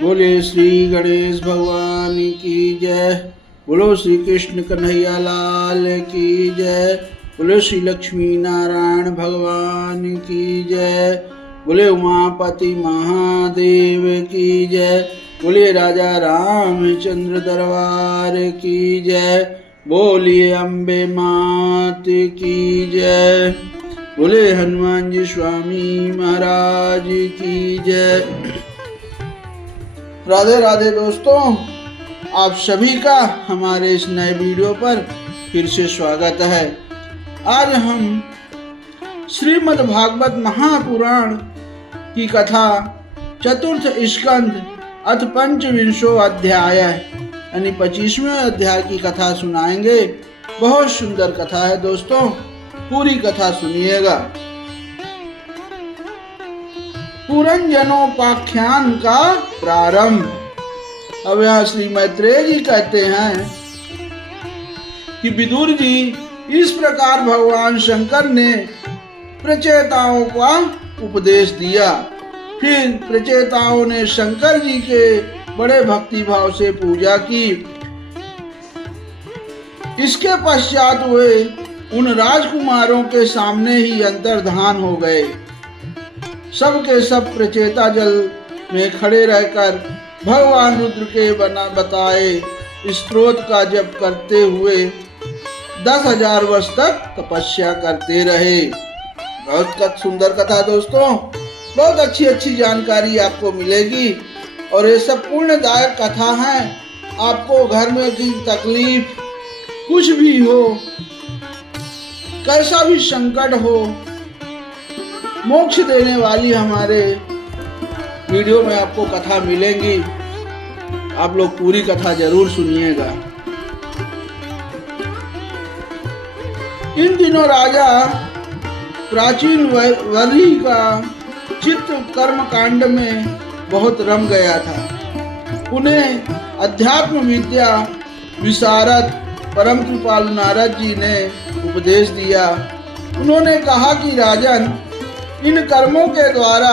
बोले श्री गणेश भगवान की जय। बोलो श्री कृष्ण कन्हैया लाल की जय। बोले श्री लक्ष्मी नारायण भगवान की जय। बोले उमापति महादेव की जय। बोले राजा रामचंद्र दरबार की जय। बोलिए अम्बे मात की जय। बोले हनुमान जी स्वामी महाराज की जय। राधे राधे दोस्तों, आप सभी का हमारे इस नए वीडियो पर फिर से स्वागत है। आज हम श्रीमद् भागवत महापुराण की कथा चतुर्थ स्कंद अथ पंचविंशो अध्याय यानी 25वें अध्याय की कथा सुनाएंगे। बहुत सुंदर कथा है दोस्तों, पूरी कथा सुनिएगा। पुरंजनोपाख्यान का प्रारंभ। अब यहाँ श्री मैत्रेय जी कहते हैं कि विदुर जी, इस प्रकार भगवान शंकर ने प्रचेताओं का उपदेश दिया। फिर प्रचेताओं ने शंकर जी के बड़े भक्ति भाव से पूजा की। इसके पश्चात वे उन राजकुमारों के सामने ही अंतर्धान हो गए। सब के सब प्रचेता जल में खड़े रहकर भगवान रुद्र के बताए स्त्रोत का जप करते हुए 10,000 वर्ष तक तपस्या करते रहे। बहुत सुंदर कथा दोस्तों, बहुत अच्छी जानकारी आपको मिलेगी और ये सब पुण्यदायक कथा है। आपको घर में की तकलीफ कुछ भी हो, कैसा भी संकट हो, मोक्ष देने वाली हमारे वीडियो में आपको कथा मिलेंगी। आप लोग पूरी कथा जरूर सुनिएगा। इन दिनों राजा प्राचीन वली का चित्त कर्म कांड में बहुत रम गया था। उन्हें अध्यात्म विद्या विशारद परम कृपालु नारद जी ने उपदेश दिया। उन्होंने कहा कि राजन, इन कर्मों के द्वारा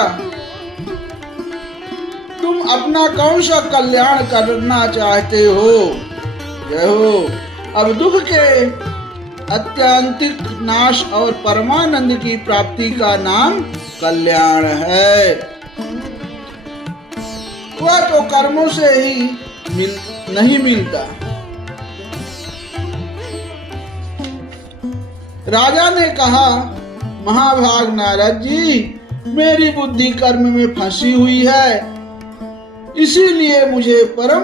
तुम अपना कौन सा कल्याण करना चाहते हो? जय हो। अब दुख के अत्यंतिक नाश और परमानंद की प्राप्ति का नाम कल्याण है। वह तो कर्मों से ही नहीं मिलता। राजा ने कहा, महाभाग नारद जी, मेरी बुद्धि कर्म में फंसी हुई है, इसीलिए मुझे परम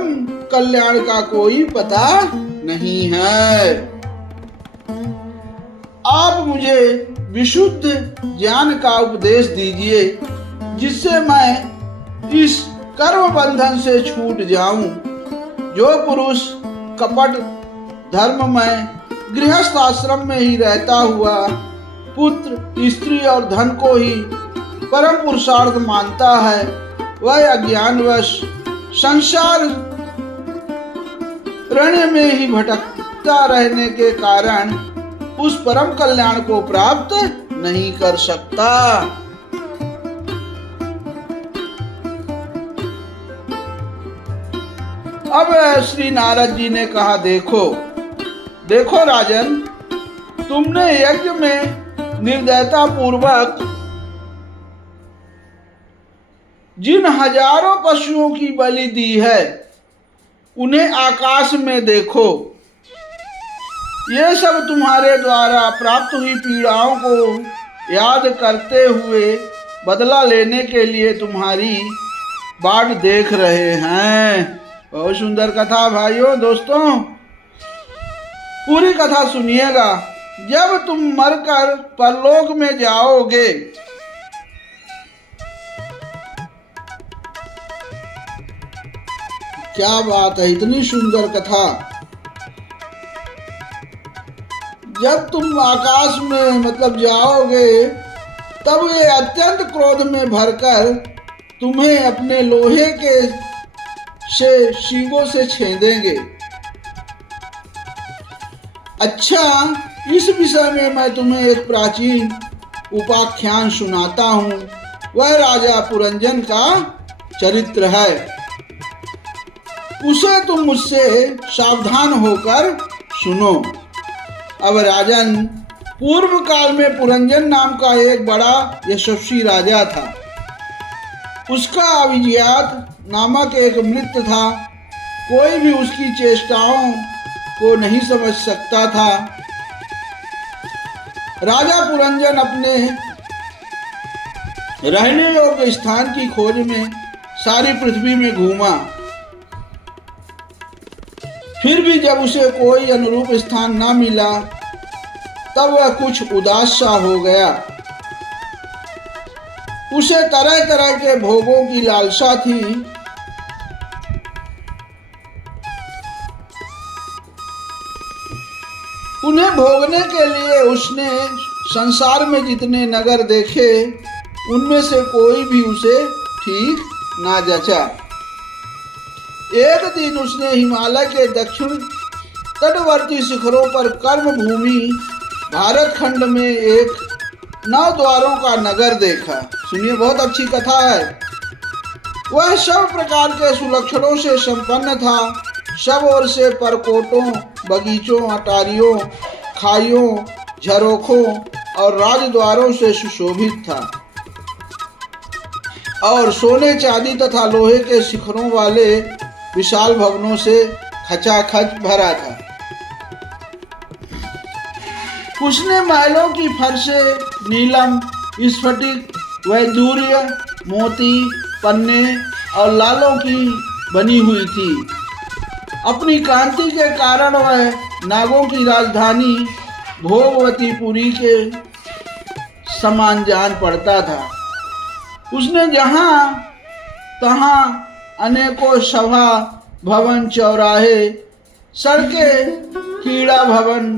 कल्याण का कोई पता नहीं है। आप मुझे विशुद्ध ज्ञान का उपदेश दीजिए, जिससे मैं इस कर्म बंधन से छूट जाऊं। जो पुरुष कपट धर्म में गृहस्थ आश्रम में ही रहता हुआ पुत्र, स्त्री और धन को ही परम पुरुषार्थ मानता है, वह अज्ञानवश संसार रण में ही भटकता रहने के कारण उस परम कल्याण को प्राप्त नहीं कर सकता। अब श्री नारद जी ने कहा, देखो राजन, तुमने यज्ञ में निर्दयता पूर्वक जिन हजारों पशुओं की बलि दी है, उन्हें आकाश में देखो। ये सब तुम्हारे द्वारा प्राप्त हुई पीड़ाओं को याद करते हुए बदला लेने के लिए तुम्हारी बाट देख रहे हैं। बहुत सुंदर कथा भाइयों दोस्तों, पूरी कथा सुनिएगा। जब तुम मरकर परलोक में जाओगे, क्या बात है, इतनी सुंदर कथा। जब तुम आकाश में जाओगे, तब ये अत्यंत क्रोध में भरकर तुम्हें अपने लोहे के सींगों से छेदेंगे। अच्छा, इस विषय में मैं तुम्हें एक प्राचीन उपाख्यान सुनाता हूँ। वह राजा पुरंजन का चरित्र है। उसे तुम मुझसे सावधान होकर सुनो। अब राजन, पूर्व काल में पुरंजन नाम का एक बड़ा यशस्वी राजा था। उसका अविजयात नामक एक मृत था। कोई भी उसकी चेष्टाओं को नहीं समझ सकता था। राजा पुरंजन अपने रहने योग्य स्थान की खोज में सारी पृथ्वी में घूमा। फिर भी जब उसे कोई अनुरूप स्थान न मिला तब वह कुछ उदास सा हो गया। उसे तरह तरह के भोगों की लालसा थी। उन्हें भोगने के लिए उसने संसार में जितने नगर देखे उनमें से कोई भी उसे ठीक ना जचा। एक दिन उसने हिमालय के दक्षिण तटवर्ती शिखरों पर कर्म भूमि भारत खंड में एक 9 द्वारों का नगर देखा। सुनिए, बहुत अच्छी कथा है। वह सब प्रकार के सुलक्षणों से संपन्न था। सब ओर से परकोटों, बगीचों, अटारियों, खाइयों, झरोखों और राजद्वारों से सुशोभित था और सोने, चांदी तथा लोहे के शिखरों वाले विशाल भवनों से खचाखच भरा था। उसने महलों की फर्शें नीलम, स्फटिक, वैदूर्य, मोती, पन्ने और लालों की बनी हुई थी। अपनी कांति के कारण वह नागों की राजधानी भोगवतीपुरी के समान जान पड़ता था। उसने जहाँ तहाँ अनेकों सभा भवन, चौराहे, सड़कें, क्रीड़ा भवन,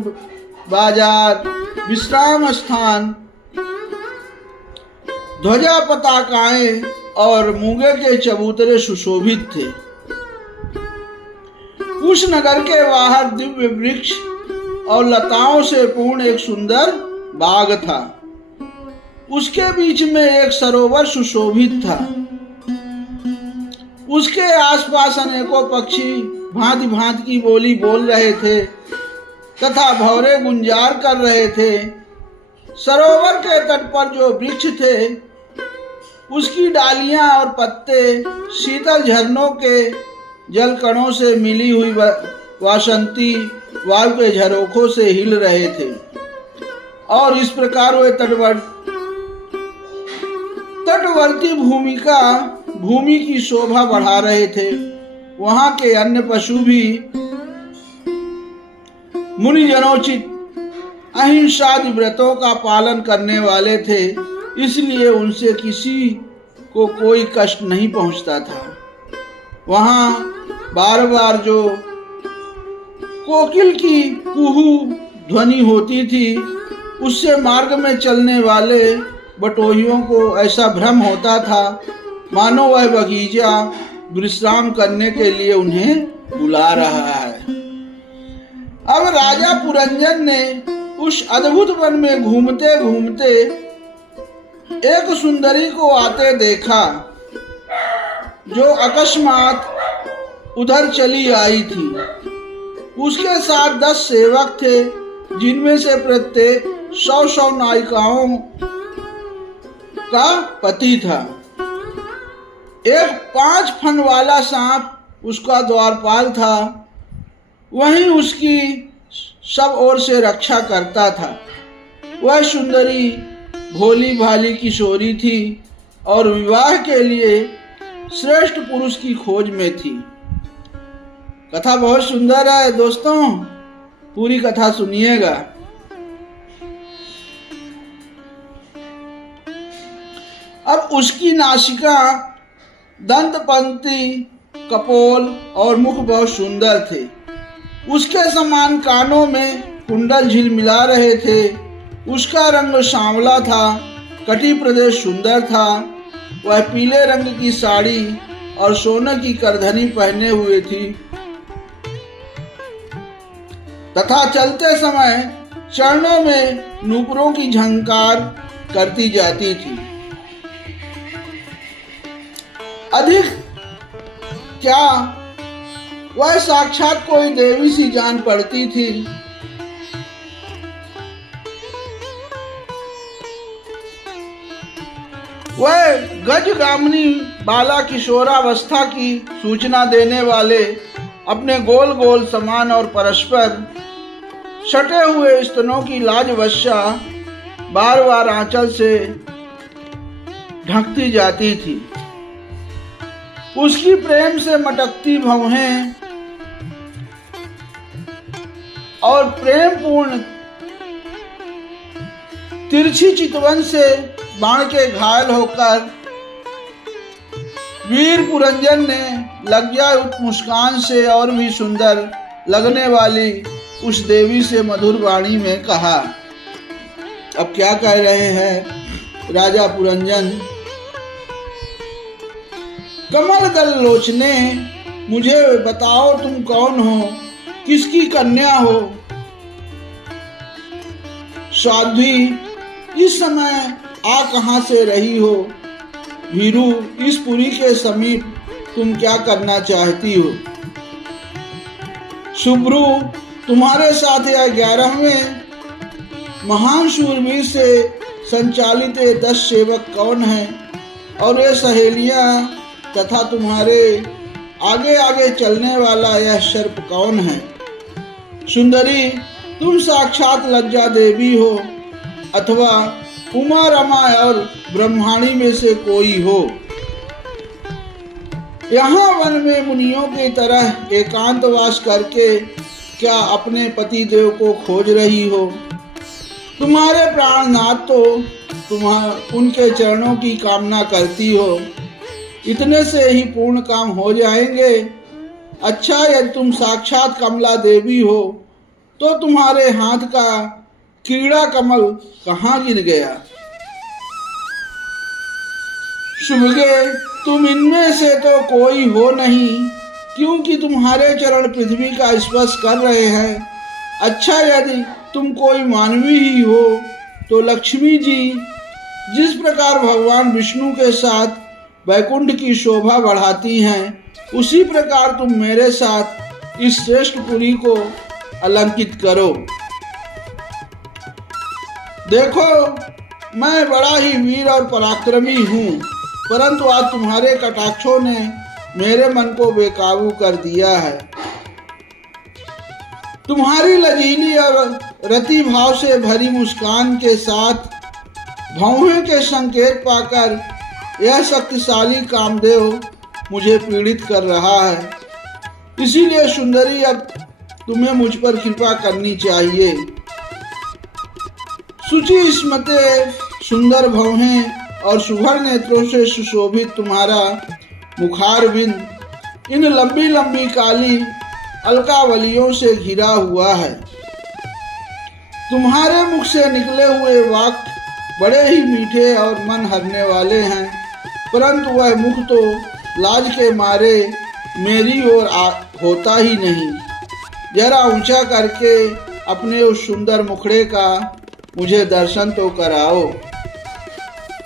बाजार, विश्राम स्थान, ध्वजा पताकाएं और मूंगे के चबूतरे सुशोभित थे। उस नगर के बाहर दिव्य वृक्ष और लताओं से पूर्ण एक सुंदर बाग था। उसके बीच में एक सरोवर सुशोभित था। उसके आसपास अनेकों पक्षी भांति भांति की बोली बोल रहे थे तथा भौरे गुंजार कर रहे थे। सरोवर के तट पर जो वृक्ष थे उसकी डालियां और पत्ते शीतल झरनों के जल कणों से मिली हुई वासंती वायु के झरोखों से हिल रहे थे और इस प्रकार वे तटवर्ती भूमि की शोभा बढ़ा रहे थे। वहां के अन्य पशु भी मुनिजनोचित अहिंसादि व्रतों का पालन करने वाले थे, इसलिए उनसे किसी को कोई कष्ट नहीं पहुंचता था। वहां बार बार जो कोकिल की कुहू ध्वनि होती थी उससे मार्ग में चलने वाले बटोहियों को ऐसा भ्रम होता था मानो वह बगीचा विश्राम करने के लिए उन्हें बुला रहा है। अब राजा पुरंजन ने उस अद्भुत वन में घूमते घूमते एक सुंदरी को आते देखा जो अकस्मात उधर चली आई थी। उसके साथ 10 सेवक थे जिनमें से प्रत्येक 100 नायिकाओं का पति था। एक 5 फन वाला सांप उसका द्वारपाल था, वहीं उसकी सब ओर से रक्षा करता था। वह सुंदरी भोली भाली किशोरी थी और विवाह के लिए श्रेष्ठ पुरुष की खोज में थी। कथा बहुत सुंदर है दोस्तों, पूरी कथा सुनिएगा। अब उसकी नासिका, दंतपंक्ति, कपोल और मुख बहुत सुंदर थे। उसके समान कानों में कुंडल झिलमिला रहे थे। उसका रंग सांवला था, कटी प्रदेश सुंदर था। वह पीले रंग की साड़ी और सोने की करधनी पहने हुए थी तथा चलते समय चरणों में नूपुरों की झंकार करती जाती थी। अधिक क्या वह साक्षात कोई देवी सी जान पड़ती थी। वह गजगामिनी बाला किशोरावस्था की सूचना देने वाले अपने गोल गोल समान और परस्पर सटे हुए स्तनों की लाजवश्या बार बार आंचल से ढकती जाती थी। उसकी प्रेम से मटकती भौहें और प्रेम पूर्ण तिरछी चितवन से बाण के घायल होकर वीर पुरंजन ने लज्जायुक्त मुस्कान से और भी सुंदर लगने वाली उस देवी से मधुर वाणी में कहा। अब क्या कह रहे हैं राजा पुरंजन? कमल दल लोचने, मुझे बताओ तुम कौन हो, किसकी कन्या हो? साध्वी, इस समय आ कहां से रही हो? भीरू, इस पुरी के समीप तुम क्या करना चाहती हो? शुभ्रू, तुम्हारे साथ यह 11वें महान शूरवीर से संचालित 10 सेवक कौन हैं और ये सहेलियां तथा तुम्हारे आगे आगे चलने वाला यह सर्प कौन है? सुंदरी, तुम साक्षात लज्जा देवी हो अथवा उमा रमा और ब्रह्माणी में से कोई हो। यहाँ वन में मुनियों की तरह एकांतवास करके क्या अपने पति देव को खोज रही हो? तुम्हारे प्राणनाथ तो उनके चरणों की कामना करती हो। इतने से ही पूर्ण काम हो जाएंगे। अच्छा, यदि तुम साक्षात कमला देवी हो तो तुम्हारे हाथ का क्रीड़ा कमल कहाँ गिर गया? शुभगे, तुम इनमें से तो कोई हो नहीं, क्योंकि तुम्हारे चरण पृथ्वी का स्पर्श कर रहे हैं। अच्छा, यदि तुम कोई मानवी ही हो तो लक्ष्मी जी जिस प्रकार भगवान विष्णु के साथ वैकुंठ की शोभा बढ़ाती हैं, उसी प्रकार तुम मेरे साथ इस श्रेष्ठ पुरी को अलंकित करो। देखो, मैं बड़ा ही वीर और पराक्रमी हूँ, परंतु आज तुम्हारे कटाक्षों ने मेरे मन को बेकाबू कर दिया है। तुम्हारी लजीली और रति भाव से भरी मुस्कान के साथ भौहें के संकेत पाकर यह शक्तिशाली कामदेव मुझे पीड़ित कर रहा है। इसीलिए सुंदरी, अब तुम्हें मुझ पर कृपा करनी चाहिए। सुचि स्मते, सुंदर भौहें और सुभर नेत्रों से सुशोभित तुम्हारा मुखारविंद इन लंबी लंबी काली अलकावलियों से घिरा हुआ है। तुम्हारे मुख से निकले हुए वाक्य बड़े ही मीठे और मन हरने वाले हैं, परंतु वह मुख तो लाज के मारे मेरी ओर होता ही नहीं। जरा ऊंचा करके अपने उस सुंदर मुखड़े का मुझे दर्शन तो कराओ।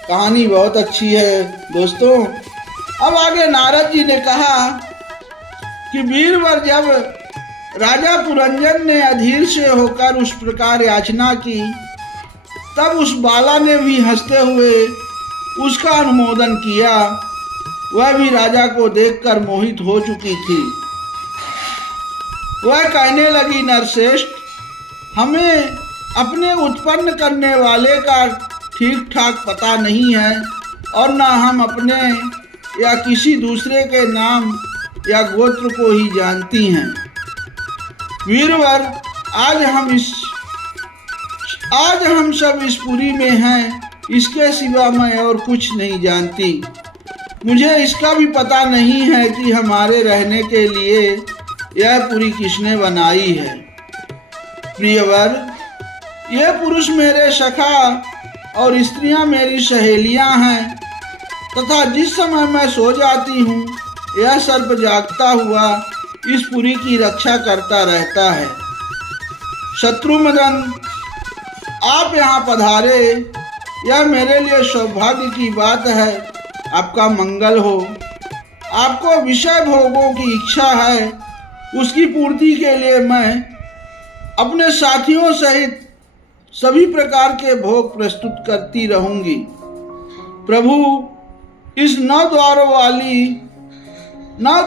कहानी बहुत अच्छी है दोस्तों। अब आगे नारद जी ने कहा कि वीरवर, जब राजा पुरंजन ने अधीर से होकर उस प्रकार याचना की, तब उस बाला ने भी हंसते हुए उसका अनुमोदन किया। वह भी राजा को देखकर मोहित हो चुकी थी। वह कहने लगी, नरश्रेष्ठ, हमें अपने उत्पन्न करने वाले का ठीक ठाक पता नहीं है और न हम अपने या किसी दूसरे के नाम या गोत्र को ही जानती हैं। वीरवर, आज हम सब इस पुरी में हैं, इसके सिवा मैं और कुछ नहीं जानती। मुझे इसका भी पता नहीं है कि हमारे रहने के लिए यह पुरी किसने बनाई है। प्रियवर, ये पुरुष मेरे सखा और स्त्रियां मेरी सहेलियां हैं तथा जिस समय मैं सो जाती हूँ यह सर्प जागता हुआ इस पुरी की रक्षा करता रहता है। शत्रुमदन, आप यहाँ पधारे, यह मेरे लिए सौभाग्य की बात है। आपका मंगल हो। आपको विषय भोगों की इच्छा है उसकी पूर्ति के लिए मैं अपने साथियों सहित सभी प्रकार के भोग प्रस्तुत करती रहूंगी। प्रभु, इस 9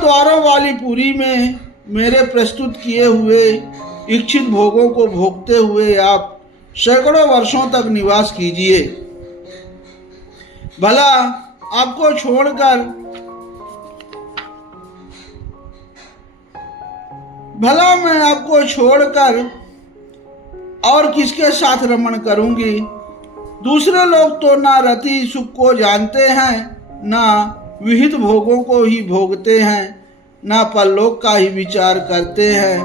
द्वारों वाली पुरी में मेरे प्रस्तुत किए हुए इच्छित भोगों को भोगते हुए आप सैकड़ों वर्षों तक निवास कीजिए। भला मैं आपको छोड़कर और किसके साथ रमण करूंगी? दूसरे लोग तो ना रति सुख को जानते हैं, ना विहित भोगों को ही भोगते हैं, ना परलोक का ही विचार करते हैं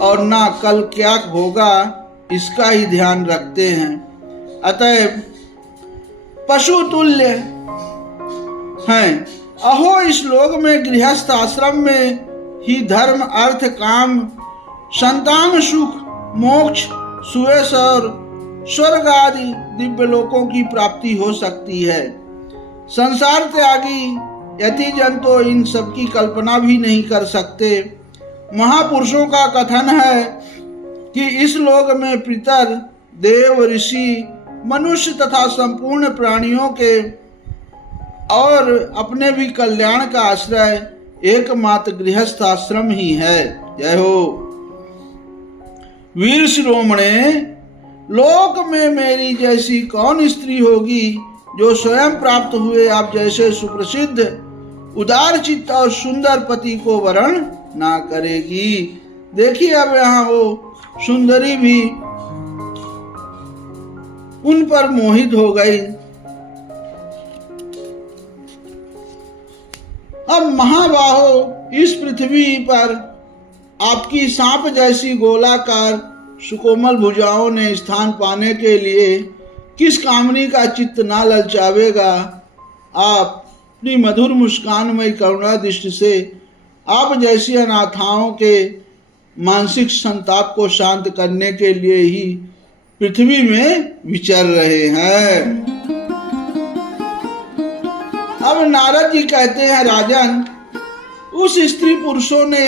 और ना कल क्या होगा इसका ही ध्यान रखते हैं। अतएव पशु तुल्य हैं। अहो, इस लोक में गृहस्थ आश्रम में ही धर्म, अर्थ, काम, संतान सुख, मोक्ष, सुयश और स्वर्ग आदि दिव्य लोकों की प्राप्ति हो सकती है। संसार त्यागी यति जन तो इन सब की कल्पना भी नहीं कर सकते। महापुरुषों का कथन है कि इस लोक में पितर, देव, ऋषि, मनुष्य तथा संपूर्ण प्राणियों के और अपने भी कल्याण का आश्रय एकमात्र गृहस्थ आश्रम ही है। जय हो। वीर शिरोमणे, लोक में मेरी जैसी कौन स्त्री होगी जो स्वयं प्राप्त हुए आप जैसे सुप्रसिद्ध, उदार चित्त और सुंदर पति को वरण ना करेगी। देखिए, अब यहाँ वो सुंदरी भी उन पर मोहित हो गई। अब महाबाहो, इस पृथ्वी पर आपकी सांप जैसी गोलाकार सुकोमल भुजाओं ने स्थान पाने के लिए किस कामनी का चित्त ना ललचावेगा। आप अपनी मधुर मुस्कानमय करुणा दृष्टि से आप जैसी अनाथाओं के मानसिक संताप को शांत करने के लिए ही पृथ्वी में विचर रहे हैं। अब नारद जी कहते हैं, राजन, उस स्त्री पुरुषों ने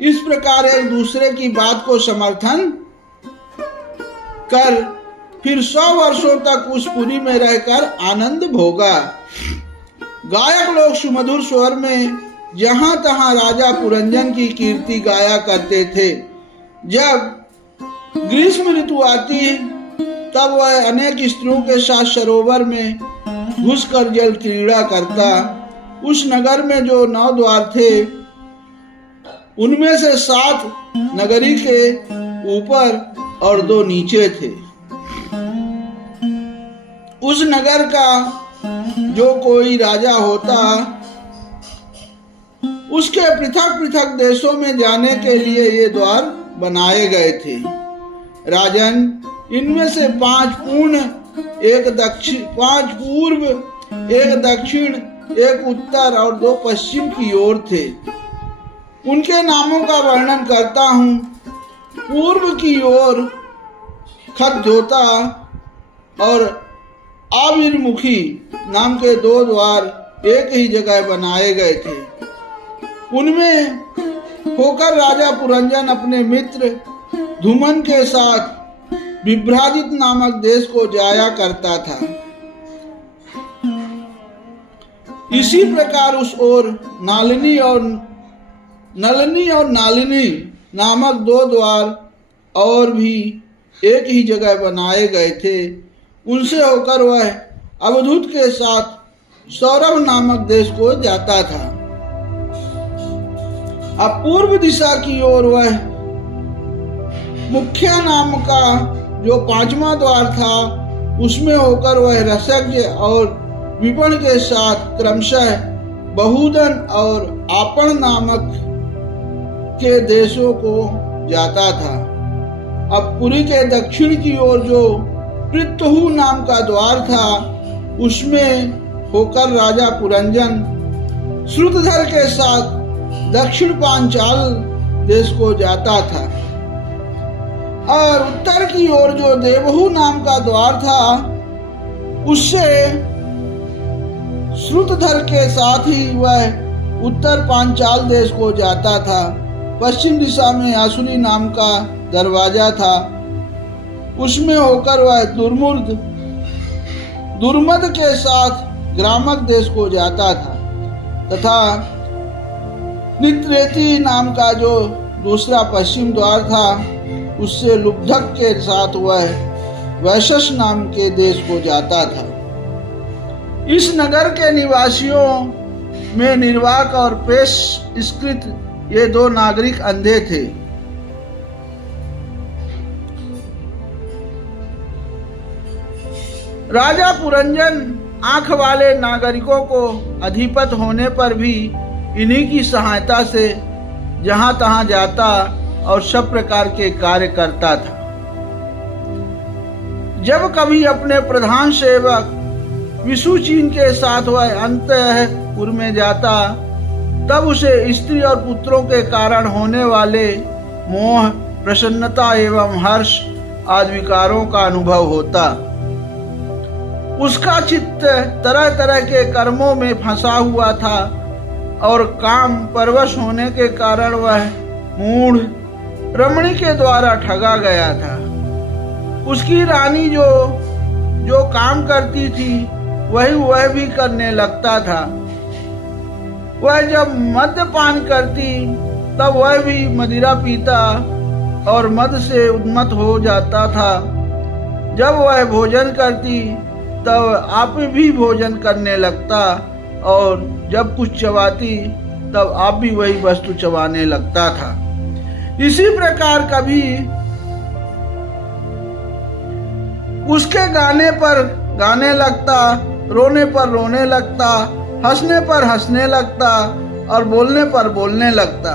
इस प्रकार एक दूसरे की बात को समर्थन कर फिर 100 वर्षों तक उस पुरी में रहकर आनंद भोगा। गायक लोग सुमधुर स्वर में जहां तहां राजा पुरंजन की कीर्ति गाया करते थे। जब ग्रीष्म ऋतु आती तब वह अनेक स्त्रियों के साथ सरोवर में घुसकर जल क्रीड़ा करता। उस नगर में जो 9 द्वार थे, उनमें से 7 नगरी के ऊपर और 2 नीचे थे। उस नगर का जो कोई राजा होता, उसके पृथक पृथक देशों में जाने के लिए ये द्वार बनाए गए थे। राजन, इनमें से 5 पूर्व, 1 दक्षिण, 1 उत्तर और 2 पश्चिम की ओर थे। उनके नामों का वर्णन करता हूँ। पूर्व की ओर खद्योता और आविर्मुखी नाम के 2 द्वार एक ही जगह बनाए गए थे। उनमें होकर राजा पुरंजन अपने मित्र धूमन के साथ विभ्राजित नामक देश को जाया करता था। इसी प्रकार उस ओर नलिनी और नालिनी नामक 2 द्वार और भी एक ही जगह बनाए गए थे। उनसे होकर वह अवधूत के साथ सौरभ नामक देश को जाता था। अब पूर्व दिशा की ओर वह मुख्य नाम का जो 5वां द्वार था, उसमें होकर वह रसज्ञ और विपण के साथ क्रमशः बहुदन और आपण नामक के देशों को जाता था। अब पुरी के दक्षिण की ओर जो पृथु नाम का द्वार था, उसमें होकर राजा पुरंजन श्रुतधर के साथ दक्षिण पांचाल देश को जाता था। और उत्तर की ओर जो देवहू नाम का द्वार था, उससे श्रुतधर के साथ ही वह उत्तर पांचाल देश को जाता था। पश्चिम दिशा में आसुरी नाम का दरवाजा था। उसमें होकर वह दुर्मद के साथ ग्रामक देश को जाता था तथा नित्रेती नाम का जो दूसरा पश्चिम द्वार था उससे लुब्धक के साथ वह वैशस नाम के देश को जाता था। इस नगर के निवासियों में निर्वाक और पेशकृत ये दो नागरिक अंधे थे। राजा पुरंजन आंख वाले नागरिकों को अधिपत होने पर भी इन्हीं की सहायता से जहां तहां जाता और सब प्रकार के कार्य करता था। जब कभी अपने प्रधान सेवक विशुचीन के साथ वह अंतःपुर में जाता तब उसे स्त्री और पुत्रों के कारण होने वाले मोह, प्रसन्नता एवं हर्ष आदि विकारों का अनुभव होता। उसका चित्त तरह तरह के कर्मों में फंसा हुआ था और काम परवश होने के कारण वह मूढ़ रमणी के द्वारा ठगा गया था। उसकी रानी जो काम करती थी वह भी करने लगता था। वह जब मद्यपान करती तब वह भी मदिरा पीता और मद से उन्मत्त हो जाता था। जब वह भोजन करती तब आप भी भोजन करने लगता और जब कुछ चबाती तब आप भी वही वस्तु चबाने लगता था। इसी प्रकार कभी उसके गाने पर गाने लगता, रोने पर रोने लगता, हंसने पर हंसने लगता और बोलने पर बोलने लगता।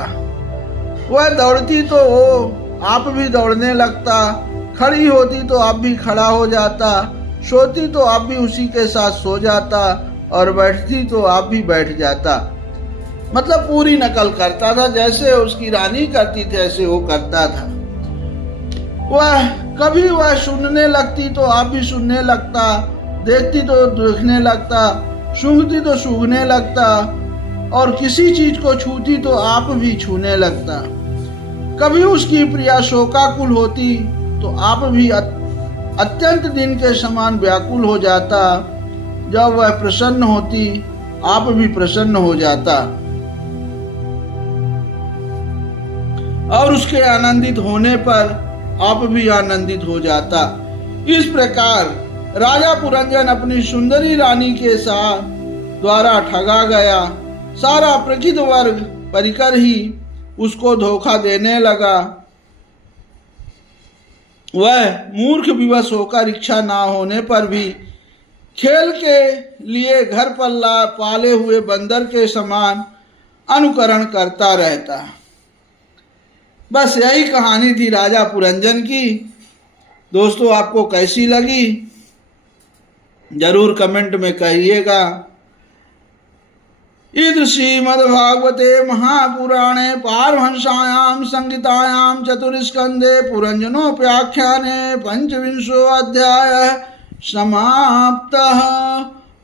वह दौड़ती तो वो आप भी दौड़ने लगता, खड़ी होती तो आप भी खड़ा हो जाता, सोती तो आप भी उसी के साथ सो जाता और बैठती तो आप भी बैठ जाता। मतलब पूरी नकल करता था, जैसे उसकी रानी करती थी ऐसे वो करता था। कभी वह सुनने लगती तो आप भी सुनने लगता, देखती तो देखने लगता, सूंघती तो सूंघने लगता और किसी चीज को छूती तो आप भी छूने लगता। कभी उसकी प्रिया शोकाकुल होती तो आप भी अत्यंत दिन के समान व्याकुल हो जाता। जब वह प्रसन्न होती आप भी प्रसन्न हो जाता और उसके आनंदित होने पर आप भी आनंदित हो जाता। इस प्रकार राजा पुरंजन अपनी सुंदरी रानी के साथ द्वारा ठगा गया। सारा प्रकृत वर्ग परिकर ही उसको धोखा देने लगा। वह मूर्ख विवश होकर इच्छा ना होने पर भी खेल के लिए घर पर पाले हुए बंदर के समान अनुकरण करता रहता। बस यही कहानी थी राजा पुरंजन की। दोस्तों, आपको कैसी लगी जरूर कमेंट में कहिएगा। इति श्रीमद्भागवते महापुराणे पारमहंस्यां संहितायां चतुर्स्कन्धे पुरंजनोपाख्याने पंचविंशो अध्यायः समाप्तः।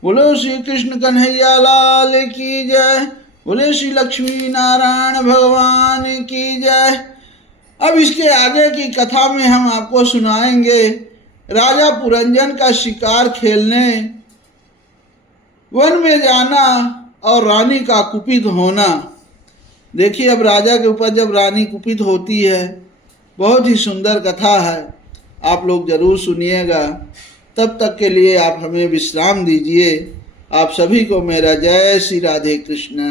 बोलो श्री कृष्ण कन्हैया लाल की जय। बोले श्री लक्ष्मी नारायण भगवान की जय। अब इसके आगे की कथा में हम आपको सुनाएंगे राजा पुरंजन का शिकार खेलने वन में जाना और रानी का कुपित होना। देखिए, अब राजा के ऊपर जब रानी कुपित होती है, बहुत ही सुंदर कथा है, आप लोग जरूर सुनिएगा। तब तक के लिए आप हमें विश्राम दीजिए। आप सभी को मेरा जय श्री राधे कृष्ण।